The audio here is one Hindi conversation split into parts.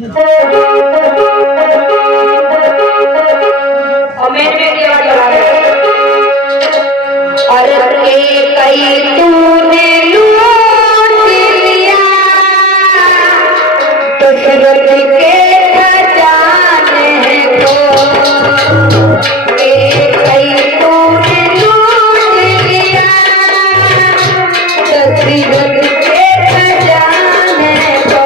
और मैं की आवाज बढ़ा रही अरे कई तूने लूट लिया दशरथ के खजाने को कई तूने लूट लिया दशरथ के खजाने को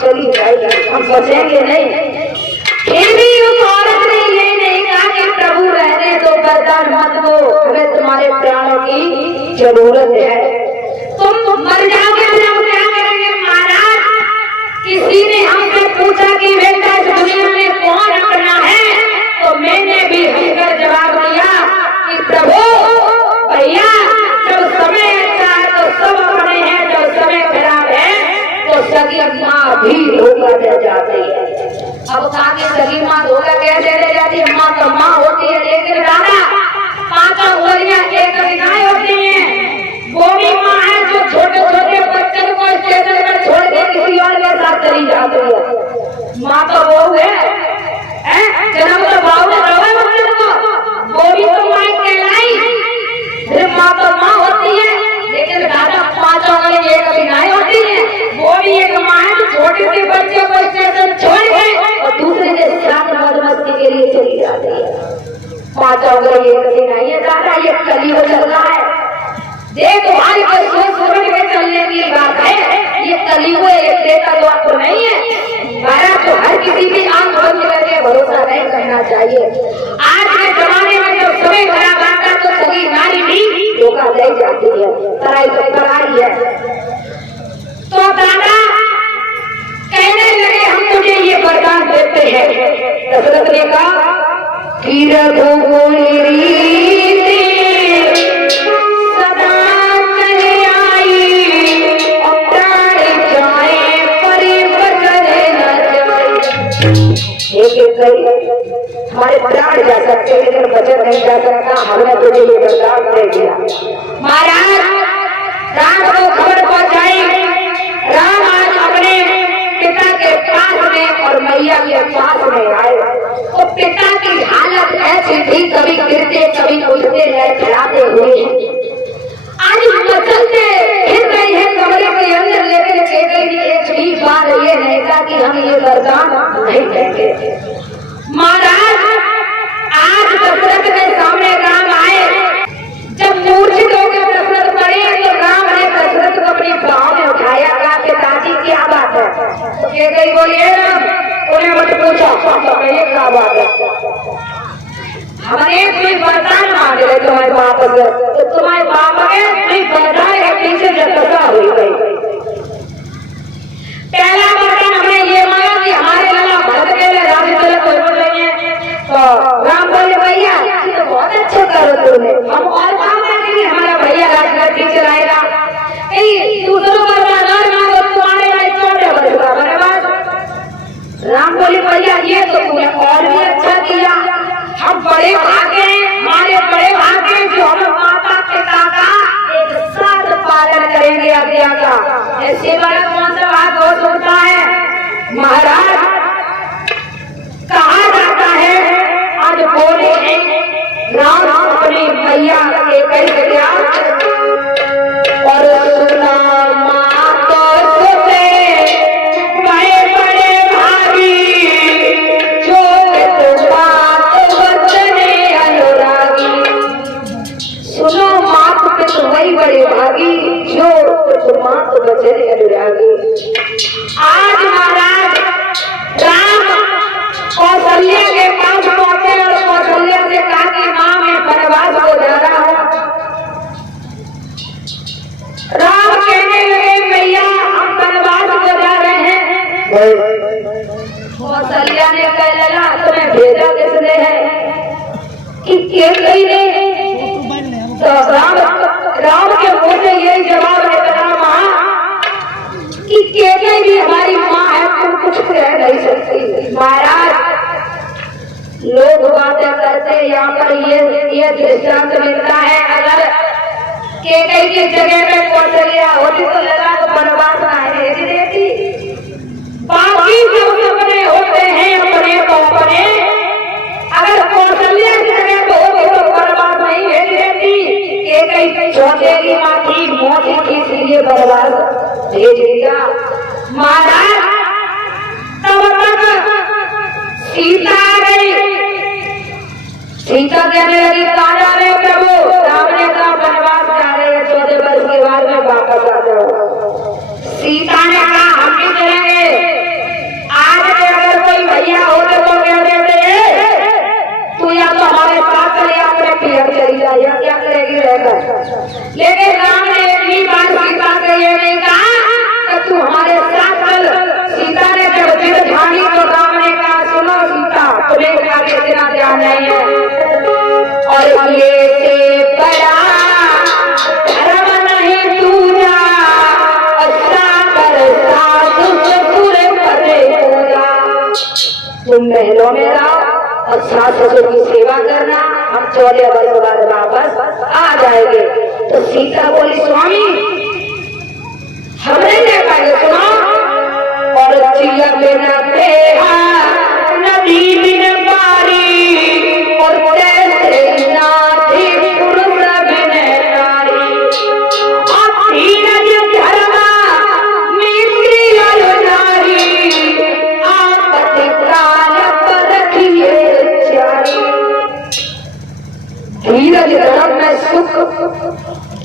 चली जाएगी, हम बचेंगे नहीं। फिर भी उस औरत ने ये नहीं कहा कि प्रभु रहने दो, बर्दाश्त मत दो, हमें तुम्हारे प्राणों की जरूरत है। तुम मर जाओगे तो हम क्या करेंगे महाराज? किसी ने हमसे पूछा कि बेटा इस दुनिया में कौन अपना है, तो मैंने भी हंसकर जवाब दिया कि प्रभु भैया जब समय अच्छा है तो सब अपने हैं, जब समय खराब है तो सगी माँ भी धोखा दे जाती है। अब कहा कि सगी माँ धोखा कैसे दे जाती है? माँ तो माँ होती है, लेकिन दादा पांचों उंगलियां एक नहीं होती हैं। वो भी माँ है जो छोटे छोटे बच्चों को स्टेशन पर छोड़ के किसी और के साथ चली जाती है। माँ तो वो है जन्म तो भाव ने रवा बच्चों को, वो भी तो माँ कहलाई। सिर्फ माँ तो माँ होती है, लेकिन दादा पांचों उंगलियां एक नहीं होती है। वो भी एक माँ है छोटे से बच्चे को स्टेशन छोड़ के और दूसरे के साथ मौज-मस्ती के लिए चली जाती है। पांचों उंगलियां एक नहीं है दादा, ये कलयुग चल रहा है। देख भाई को सोच समझ के चलने की बात है। ये कलयुग एक देता तो आपको नहीं है महाराज, तो हर किसी भी आंख बंद करके भरोसा नहीं करना चाहिए। आज के जमाने में जब समय खराब आता तो सभी नारी भी धोखा दे जाती है, तराई तो तराई है। तो दादा कहने लगे हम तुझे ये वरदान देते हैं। दशरथ ने कहा कि रघुवीरी सदा कहीं आई और प्राण जाए परि बचने न जाए। हमारे प्राण जा सकते लेकिन बचन नहीं जा सकता। हमने तुझे ये वरदान दे दिया। महाराज राम को खबर पहुंचाई। राम आज अपने पिता के पास में और मैया के पास में आए तो पिता की हालत ऐसी थी, कभी गिरते कभी उठते लड़खड़ाते हुए। आज मचलते फिर गई है कमरे के अंदर, लेकिन एक भी बार ये नहीं था कि हम ये वरदान नहीं देंगे। महाराज आज दशरथ के सामने राम आए। जब मूर्छित होकर दशरथ पर मैया का ऐसे वाला कौन सा बात हो सकता है। महाराज कहा जाता है आज बोले राम अपनी मैया के कई गया और सुना माँ तो सुने बड़े बड़े भागी जो बात बचने अनुरागी। सुनो मात पे तो वही बड़े भागी जो मात बचने अनुरागी। आज महाराज राम कौशल्या के पास पहुंचे और कौशल्या से कहा कि माँ मैं वनवास को जा रहा हूँ। राम कहने लगे मैया हम वनवास को जा रहे हैं। कौशल्या ने कह लगा तुम्हें भेजा किसने है कि केकई ने। तो राम के मुंह से यही जवाब है माँ कि केकई भी हमारी माँ है तुम कुछ कह नहीं सकती। महाराज लोग बातें करते यहाँ पर ये दृष्टांत मिलता है अगर केकई की जगह में कौशल्या होती तो लगा तो वनवास आने देती। बाकी जो सपने होते हैं अपने को अपने अगर कौशल्या की जगह पे होती तो वनवास नहीं भेज देती। केकई चौथेरी माँ थी मोती थी इसलिए वनवास भेज दिया। महाराज तब तक सीता आ गई। सीता कहने लगी कहाँ जा रहे हो प्रभु। राम ने कहा वनवास जा रहे हैं 14 वर्ष के बाद में वापस आ जाओ। सीता ने कहा हम भी चलेंगे। आज अगर कोई भैया होते तो कह देते तू या तो हमारे साथ चले या अपने पियर चली जाए या क्या करेगी रहकर। लेकिन राम ने एक भी बार सीता से ये नहीं कहा कि तू हमारे साथ चल। सीता ने जब जिद ठानी तो राम ने कहा सुनो सीता तुम्हें आगे इतना ध्यान नहीं है और ये से बड़ा धर्म नहीं दूजा अच्छा कर साधु ससुर करे पूजा। तुम महलों में रहो और सास ससुर की सेवा करना हम 14 वर्ष बाद वापस आ जाएंगे। तो सीता बोली स्वामी हमने नहीं पाए सुनो और चिया बिना नदी बिन पारी और कैसे नाथी पुरुष बिन नारी और धीरज धर्मा मित्री नारी आपत्ति काल पर रखिए चारी। धीरज धर्म में सुख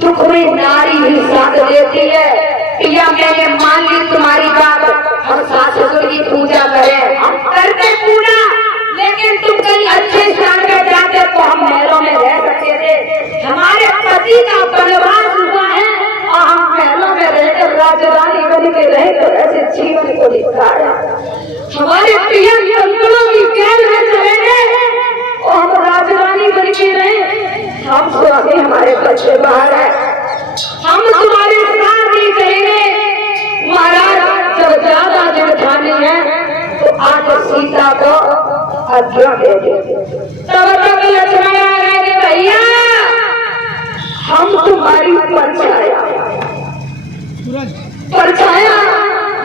दुख में नारी ही साथ देती है। या मैंने मान ली तुम्हारी बात हम सास ससुर की पूजा करें हम करते पूजा लेकिन तुम कहीं अच्छे स्थान में जाते तो हम महलों में रह सकते थे। हमारे पति का वनवास हुआ है और हम महलों में रहकर राजधानी बन के रहे तो ऐसे जीवन को निकाला। हमारे प्रिय संतों की कैद में चले गए और हम राजधानी बन के रहे। हम स्वामी हमारे बच्चे बाहर है हम तुम्हारे साथ ही करेंगे। महाराज जब ज्यादा दिन ठानी है तो आज सीता को आज्ञा दे दे। तब तक लक्ष्मण आ गए भैया हम तुम्हारी परछाया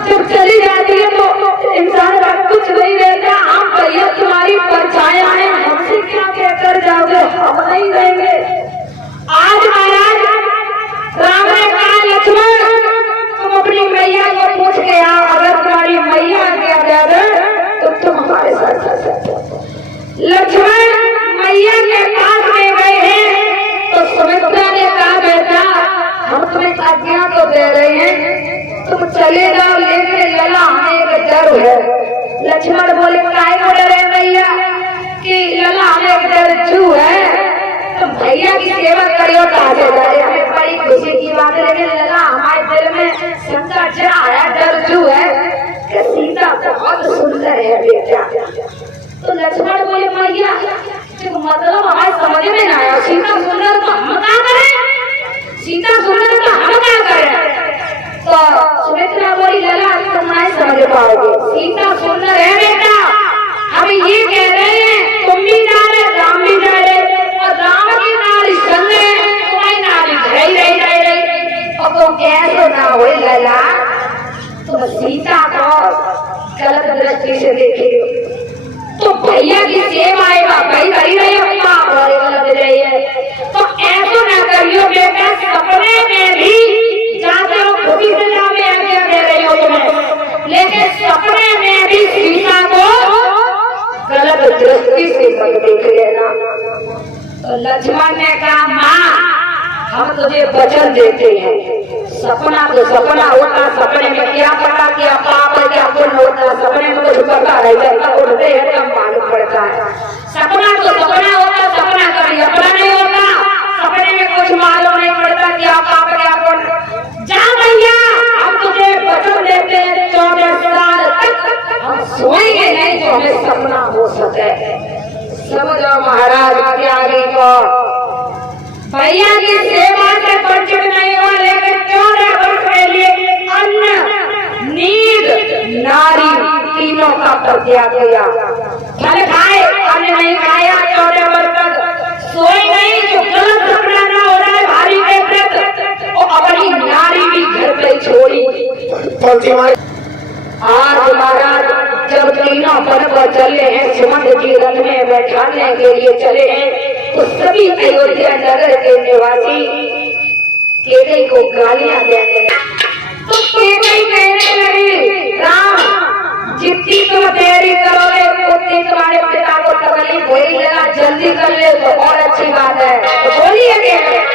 जब चली जाती है तो इंसान का कुछ नहीं रहता। हम भैया तुम्हारी परछाया है हमसे क्या कहकर जाओगे हम नहीं रहेंगे। आज महाराज राम ने कहा लक्ष्मण तुम अपनी मैया को पूछ के आओ अगर तुम्हारी मैया क्या कह रहे तो तुम हमारे साथ लक्ष्मण मैया के पास में गए हैं तो सुमित्रा ने कहा बेटा हम तुम्हें आज्ञा तो दे रहे हैं तुम चले जाओ लेकिन लला हमें एक डर है। लक्ष्मण बोले काय को डरे मैया कि लला हमें एक डर छू है तो भैया की सेवा करियो तो आगे जाए हमें बड़ी खुशी की बात है। लेकिन लगा हमारे दिल में शंका जरा है डर जो है कि सीता बहुत सुंदर है बेटा। तो लक्ष्मण बोले मैया मतलब हमारे समझ में ना आया सीता सुंदर तो हम क्या करें सीता सुंदर तो हम क्या करें। तो सुमित्रा बोली लला तुम नहीं समझ पाओगे सीता सुंदर है बेटा। हम ये कह रहे हैं तुम भी जा रहे राम भी जा रहे और राम की नारी संग है तुम्हारी नारी रही और तो कैसे ना हो हे लला, तुम सीता को गलत दृष्टि से देखे हो, तो भैया की सेवा आएगा भाई करी रही हो, और गलत रही है तो ऐसा ना करियो बेटा, सपने में भी जाते हो खुदी से जाओ, मैं आज्ञा दे रही हो तुम्हें, लेकिन सपने में भी सीता को गलत दृष्टि से मत देख लेना। तो लक्ष्मण ने कहा माँ हम तुझे वचन देते हैं, सपना तो सपना होता, सपने में क्या पता क्या पाप है क्या पुण्य होता, सपने में कुछ पता है जब उठते हैं तब मालूम पड़ता है। सपना तो सपना होता, सपना कभी अपना नहीं होता, सपने में कुछ मालूम नहीं पड़ता क्या पाप क्या पुण्य। जा भैया हम तुझे वचन देते हैं 14 साल तक हम सोएंगे नहीं तो हमें सपना हो सके। समझो महाराज त्यागी को भैया की सेवा से वंचित नहीं हो, लेकिन 14 वर्ष के लिए अन्न नींद नारी तीनों का त्याग किया। फल खाए अन्न नहीं खाया, 14 वर्ष तक सोए नहीं, जो गलत सपना ना हो रहा है भारी के व्रत, और अपनी नारी भी घर पे छोड़ी। आज महाराज जब तीनों पन पर चले हैं, सुमंत जी रथ में बैठाने के लिए चले हैं, तो सभी अयोध्या नगर के निवासी केकई को गालियां देने लगे। तो केकई कहने लगी राम जितनी तुम देरी करोगे उतनी तुम्हारे पिता को तकलीफ होगी, जरा जल्दी कर ले तो और अच्छी बात है। तो बोलिए केकई